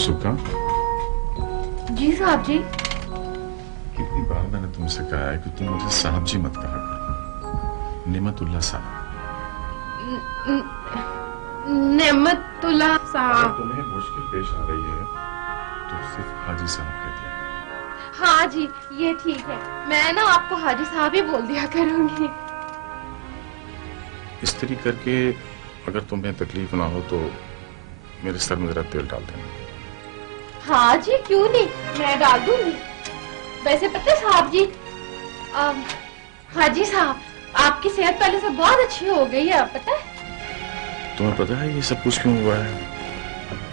सुखा, जी साहब जी। कितनी बार मैंने तुमसे कहा है कि तुम मुझे साहब जी मत कहा करो। नेमतुल्ला साहब। नेमतुल्ला अगर साहब। तुम्हें मुश्किल पेश आ रही है तो सिर्फ हाजी साहब कह दिया। हाँ जी, ये ठीक है। मैं ना आपको हाजी साहब ही बोल दिया करूंगी। इस तरीके करके अगर तुम्हें तकलीफ ना हो तो मेरे सर में जरा तेल डाल देना। हाँ जी, क्यों नहीं, मैं डाल दूंगी। वैसे पता है साहब जी, हाजी साहब, आपकी सेहत पहले से बहुत अच्छी हो गई है, आप पता है? तुम्हें पता है ये सब कुछ क्यों हुआ है?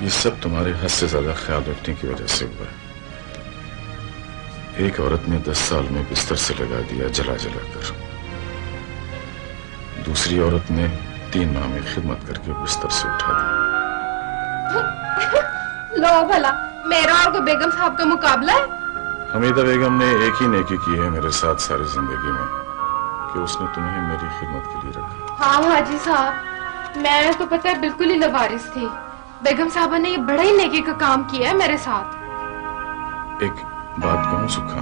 ये सब तुम्हारे हद से ज्यादा ख्याल रखने की वजह से हुआ है। एक औरत ने 10 साल में बिस्तर से लगा दिया जला जला कर। दूसरी औरत ने 3 माह में खिदमत करके बिस्तर से उठा दिया। लो भला, मेरा और को बेगम साहब का मुकाबला है? हमीदा बेगम ने एक ही नेकी की है मेरे साथ सारी जिंदगी में कि उसने तुम्हें मेरी खिदमत के लिए रखा। हाँ हाजी साहब, मैं तो पता है बिल्कुल ही लवारिस थी। बेगम साहबा ने ये बड़ा ही नेकी का काम किया है मेरे साथ। एक बात कहूँ सुखा?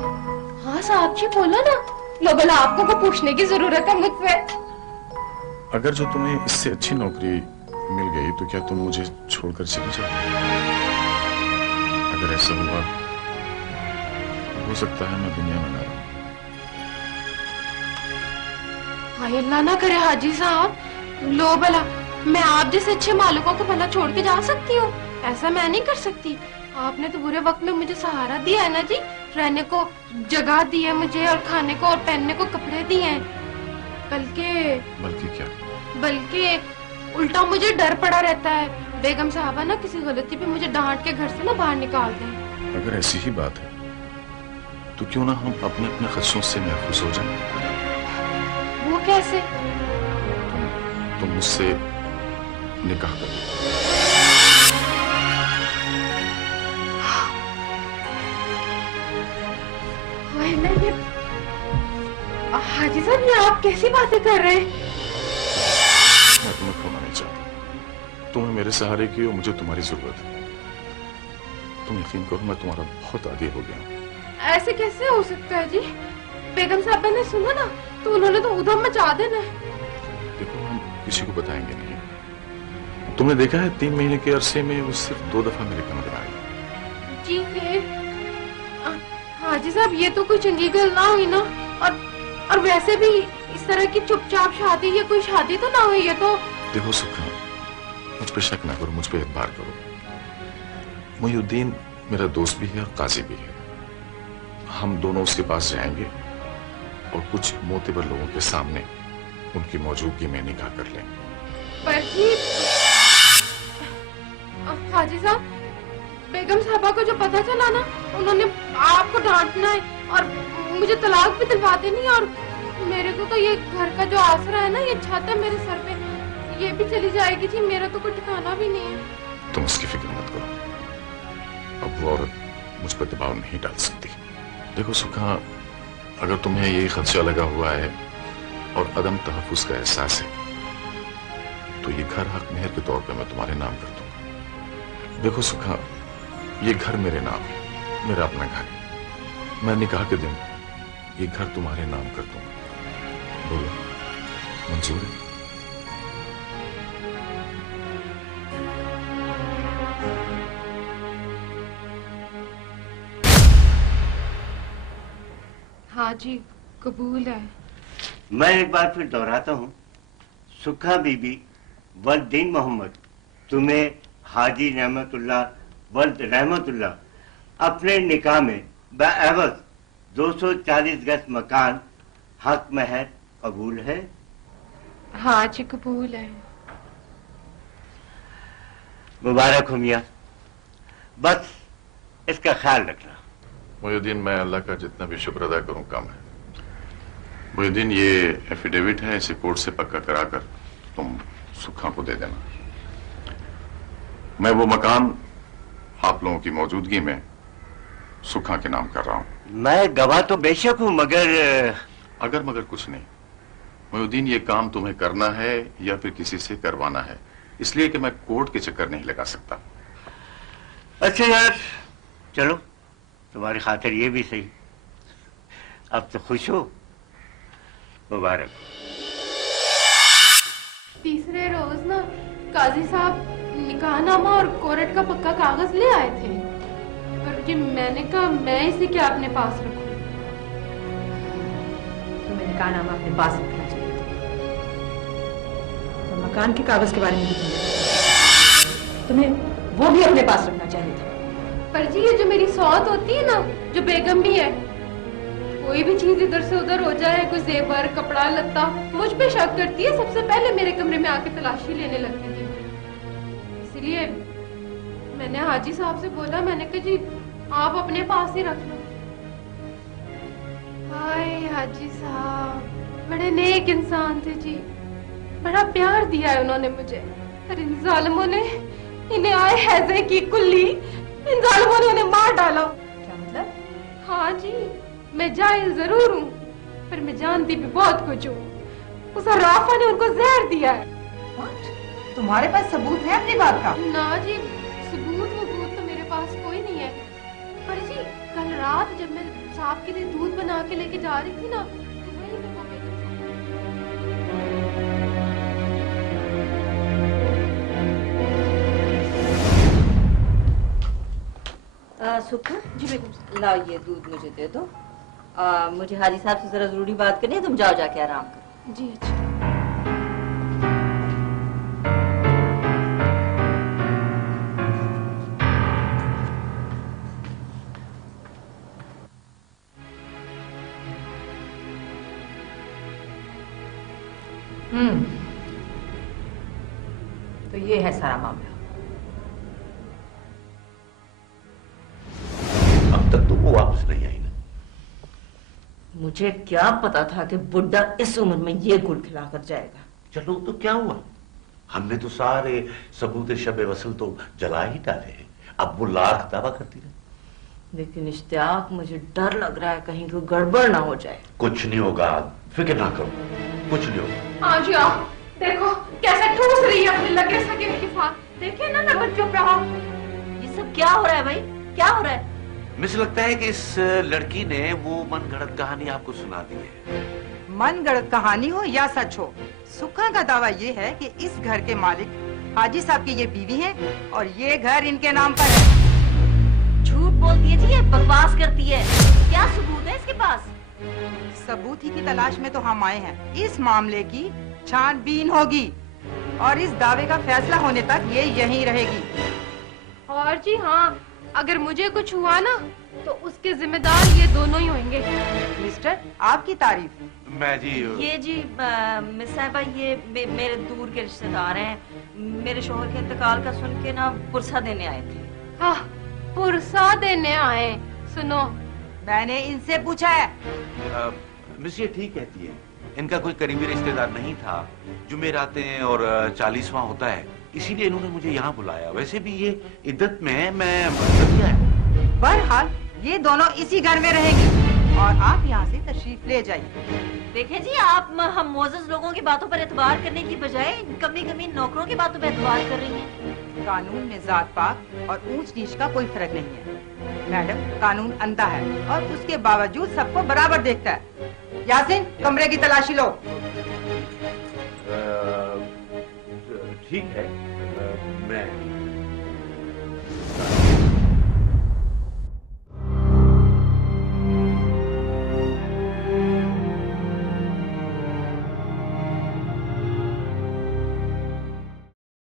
हाँ साहब जी, बोलो ना। लो भला, आपको को पूछने की जरूरत है मुझसे? अगर जो तुम्हें इससे अच्छी नौकरी मिल गई तो क्या तुम मुझे छोड़कर चली जाओगी? अगर ऐसा हुआ हो सकता है मैं दुनिया में ना रहूं। हाय अल्लाह ना करे हाजी साहब। लो भला, मैं आप जैसे अच्छे मालिकों को भला छोड़ के जा सकती हूँ? ऐसा मैं नहीं कर सकती। आपने तो बुरे वक्त में मुझे सहारा दिया है ना जी। रहने को जगह दी है मुझे, और खाने को और पहनने को कपड़े दिए हैं। बल्कि क्या? बल्कि उल्टा मुझे डर पड़ा रहता है, बेगम साहबा ना किसी गलती पे मुझे डांट के घर से ना बाहर निकाल दें। अगर ऐसी ही बात है तो क्यों ना हम अपने अपने खदशों से महफूज हो जाएं? वो कैसे? तुम मुझसे निकाह कर लो। हाजी साहब, ये आप कैसी बातें कर रहे हैं? मैं तुम्हें खोना नहीं चाहता। तुम्हें मेरे सहारे की और मुझे तुम्हारी जरूरत है। तुम यकीन करो, मैं तुम्हारा बहुत आदी हो गया हूँ। ऐसे कैसे हो सकता है जी? बेगम साहब ने सुना ना तो उन्होंने तो उधम मचा देना है। देखो, हम किसी को बताएंगे नहीं। तुमने देखा है 3 महीने के अरसे में वो सिर्फ 2 दफा मेरे कमरे में आई। जी ये हाजी साहब, ये तो कोई चंगी गल ना हुई ना। और वैसे भी इस तरह की चुपचाप शादी, ये कोई शादी तो ना हुई है। तो देखो सुखा, मुझ पे शक ना करो, मुझ पे एतबार करो। मुहिउद्दीन मेरा दोस्त भी है और काजी भी है। हम दोनों उसके पास जाएंगे और कुछ मोतबर लोगों के सामने उनकी मौजूदगी में निकाह कर लेंगे। पर जी हाजी साहब, बेगम साहबा को जो पता चला ना, उन्होंने आपको डांटना है और मुझे तलाक भी दिलवा देनी है। और मेरे को तो ये घर का जो आसरा है ना, ये छत है मेरे सर पे, ये भी चली जाएगी जी। मेरा तो कोई ठिकाना भी नहीं है। तुम उसकी फिक्र मत करो। अब वो औरत मुझ पर दबाव नहीं डाल सकती। देखो सुखा, अगर तुम्हें यही खदशा लगा हुआ है और अदम तहफ्फुज का एहसास है तो ये घर हक मेहर के तौर पे मैं तुम्हारे नाम कर दूंगा। देखो सुखा, ये घर मेरे नाम है, मेरा अपना घर है। मैं निकाह के दिन ये घर तुम्हारे नाम कर दूंगा। बोलो, मंजूर है? हाँ जी, कबूल है। मैं एक बार फिर दोहराता हूँ, सुखा बीबी वल्द दीन मोहम्मद तुम्हें हाजी रहमतुल्लाह वल्द रहमतुल्लाह अपने निकाह में बएवज 240 गज मकान हक महर कबूल है? हाँ जी, कबूल है। मुबारक हो मियां, बस इसका ख्याल रखना। मुहिउद्दीन, मैं अल्लाह का जितना भी शुक्र अदा करूं कम है। मुहिउद्दीन, ये एफिडेविट है, इसे कोर्ट से पक्का कराकर तुम सुखा को दे देना। मैं वो मकान आप लोगों की मौजूदगी में सुखा के नाम कर रहा हूं। मैं गवाह तो बेशक हूं, मगर अगर मगर कुछ नहीं मुहिउद्दीन, ये काम तुम्हें करना है या फिर किसी से करवाना है, इसलिए कि मैं कोर्ट के चक्कर नहीं लगा सकता। अच्छा यार, चलो तुम्हारी खातिर ये भी सही। अब तो खुश हो, मुबारक। तीसरे रोज ना काजी साहब निकाहनामा और कोर्ट का पक्का कागज ले आए थे, पर जी मैंने कहा मैं इसे क्या अपने पास रखूं। तुम्हें निकाहनामा अपने पास रखना चाहिए था। तो मकान के कागज के बारे में भी तुम्हें वो भी अपने पास रखना चाहिए था। पर जी ये जो मेरी सौत होती है ना, जो बेगम भी है, कोई भी चीज इधर से उधर हो जाए, कोई जेवर कपड़ा लत्ता, मुझ पे शक करती है, सबसे पहले मेरे कमरे में आके तलाशी लेने लगती थी। इसलिए मैंने हाजी साहब से बोला, मैंने कहा जी आप अपने पास ही रख लो। हाय हाजी साहब बड़े नेक इंसान थे जी, बड़ा प्यार दिया है उन्होंने मुझे, पर इन जालिमों ने इन्हें आए हैजे की कुल्ली, इन जालिमों ने उन्हें मार डाला। क्या मतलब? हाँ जी, मैं जाहिल जरूर हूँ, पर मैं जानती भी बहुत कुछ हूँ। उस राफा ने उनको जहर दिया है। तुम्हारे पास सबूत है अपनी बात का? ना जी, सबूत तो मेरे पास कोई नहीं है। पर जी कल रात जब मैं साहब के लिए दूध बना के लेके जा रही थी ना, तो वही मैं वो सुखा, जी बेगम। लाओ ये दूध मुझे दे दो। मुझे हाजी साहब से जरा जरूरी बात करनी है, तुम जाओ जाके आराम करो। जी अच्छा। तो ये है सारा मामला। अब तक तो वो वापस नहीं आई ना। मुझे क्या पता था कि बुड्ढा इस उम्र में ये गुल खिलाकर जाएगा। चलो तो क्या हुआ, हमने तो सारे सबूत शब वसल तो जला ही डाले हैं। अब वो लाख दावा करती रहे। लेकिन इश्तियाक, मुझे डर लग रहा है कहीं कोई गड़बड़ ना हो जाए। कुछ नहीं होगा, फिक्र ना करो, कुछ नहीं होगा। हाँ जी आप देखो कैसे ठूस रही है अपने लगे सगे के साथ, देखिए ना मैं चुप रहा। ये सब क्या हो रहा है भाई, क्या हो रहा है? मुझे लगता है कि इस लड़की ने वो मनगढ़ंत कहानी आपको सुना दी है। मन गढ़ंत कहानी हो या सच हो, सुखा का दावा ये है कि इस घर के मालिक हाजी साहब की ये बीवी है और ये घर इनके नाम पर है। झूठ बोलती है जी, ये बकवास करती है। क्या सबूत है इसके पास? सबूत ही की तलाश में तो हम आए हैं। इस मामले की छानबीन होगी और इस दावे का फैसला होने तक ये यहीं रहेगी। और जी हाँ, अगर मुझे कुछ हुआ ना तो उसके जिम्मेदार ये दोनों ही होंगे। मिस्टर, आपकी तारीफ। मैं जी ये जी मिस साहिबा, ये मेरे दूर के रिश्तेदार हैं। मेरे शोहर के इंतकाल का सुन के ना पुरसा देने आए थे। हाँ, पुरसा देने आए। सुनो, मैंने इनसे पूछा है। मिस ये ठीक कहती है, इनका कोई करीबी रिश्तेदार नहीं था। जुमेरातें हैं और 40वां होता है, इसीलिए इन्होंने मुझे यहाँ बुलाया। वैसे भी ये इद्दत में है, मैं बदलिया है। बहरहाल ये दोनों इसी घर में रहेंगी और आप यहाँ से तशरीफ ले जाइए। देखें जी, आप हम मोअज़्ज़ज़ लोगों की बातों पर एतबार करने की बजाय कमी कमी नौकरों की बातों पर एतबार कर रही हैं। कानून में जात पात और ऊंच नीच का कोई फर्क नहीं है। मैडम, कानून अंधा है और उसके बावजूद सबको बराबर देखता है। यासिन, कमरे की तलाशी लो। ठीक है, मैं